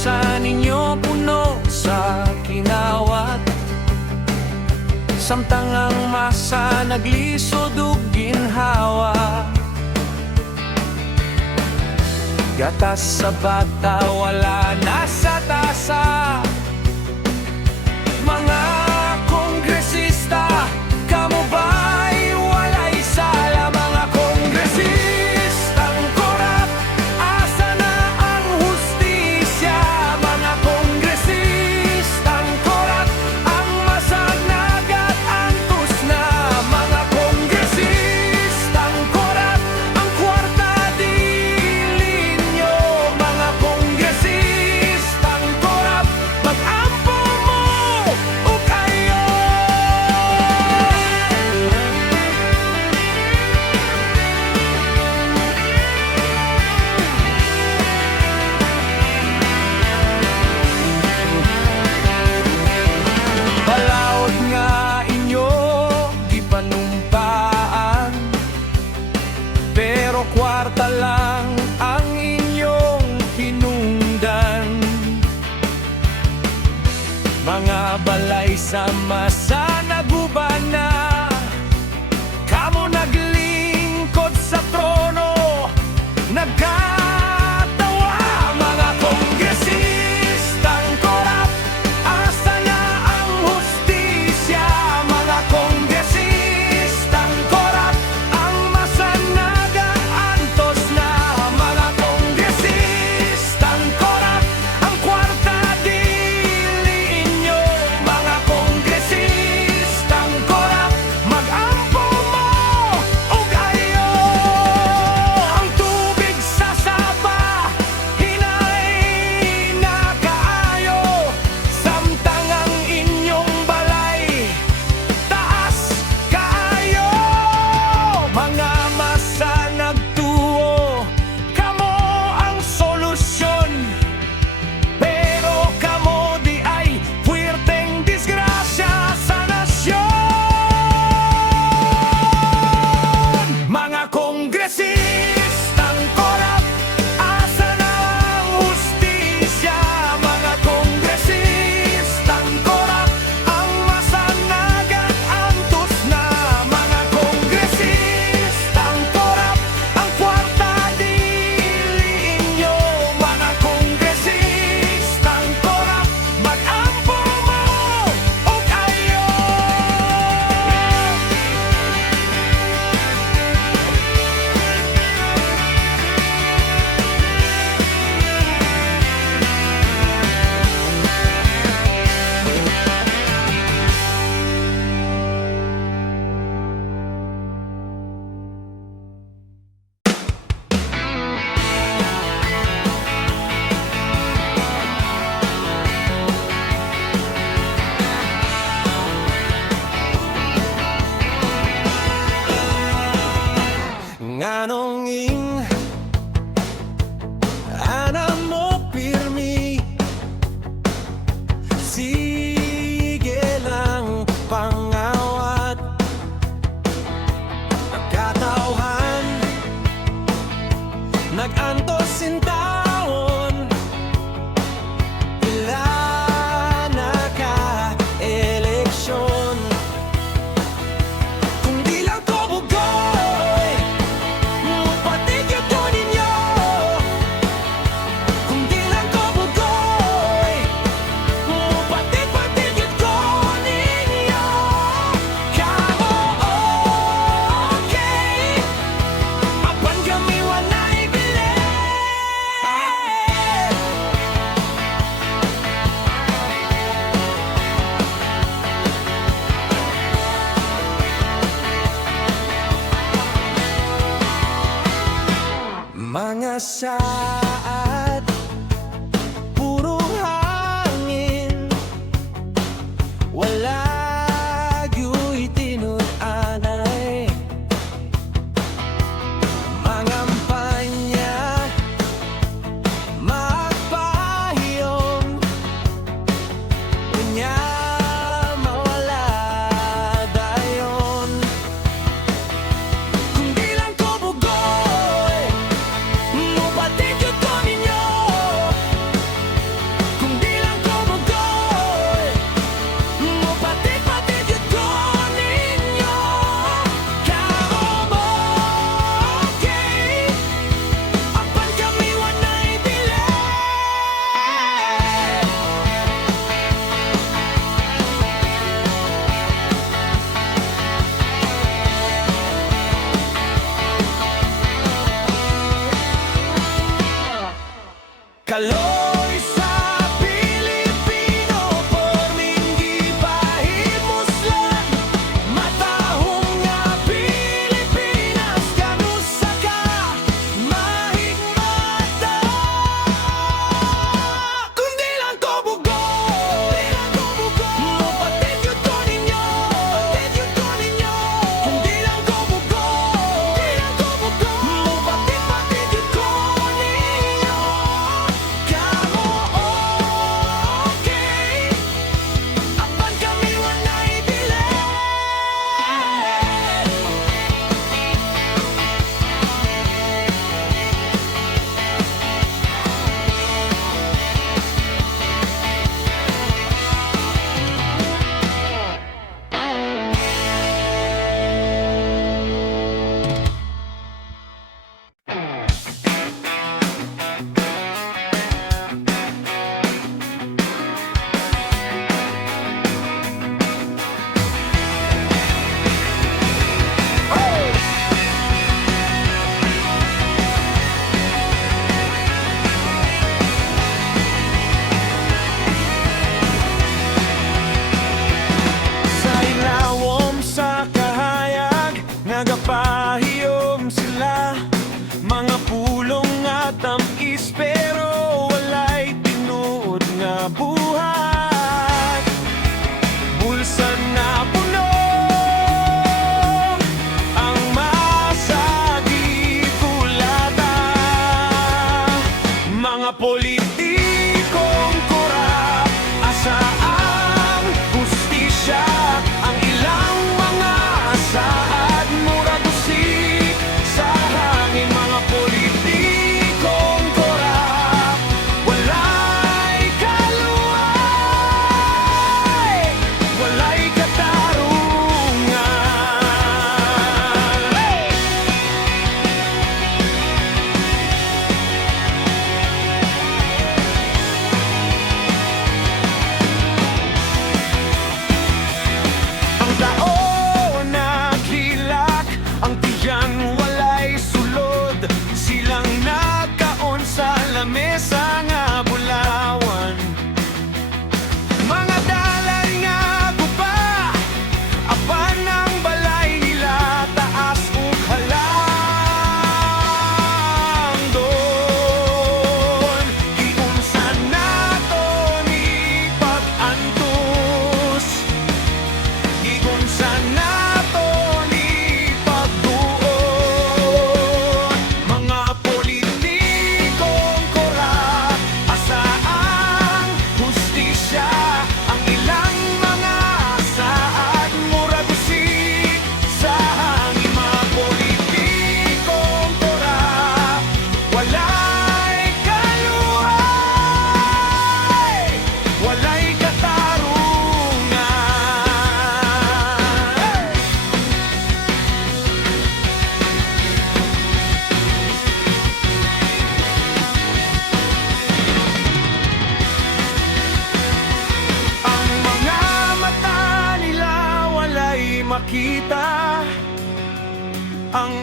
pusa ninyo puno sa kinawat. Samtang ang masa naglisod ug ginhawa. Gatas sa bata wala na sa tasa. Mga kongresista, kamo ba'y walay sala? Mga kongresistang korap, asa na ang hustisya? Mga kongresistang korap, ang masag nagat antos na. Mga kongresistang korap, ang kwarta dili nyo. Mga kongresistang korap, mag-ampo mo o kayo. Balaod nga inyo gipanumpaan, pero kwarta lang ang inyong hinungdan. Mga balay sa masa naguban na, kamo naglingkod sa trono, nagkatawa. Mga kongresistang korap, asa na ang hustisya? Mga kongresistang korap, ang masanaga antos na. Mga kongresistang korap, ang kwarta dili inyo. Mga kongresistang korap,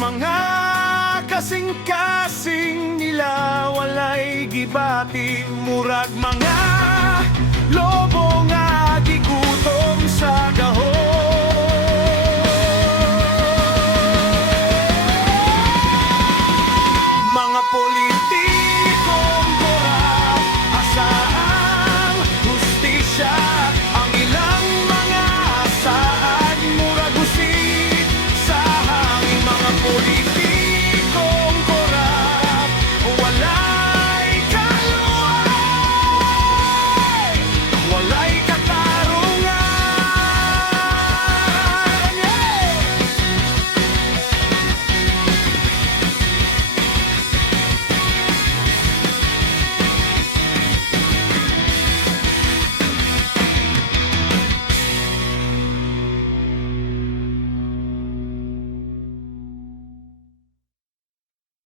mga kasing-kasing nila walay gibati, murag mga lobo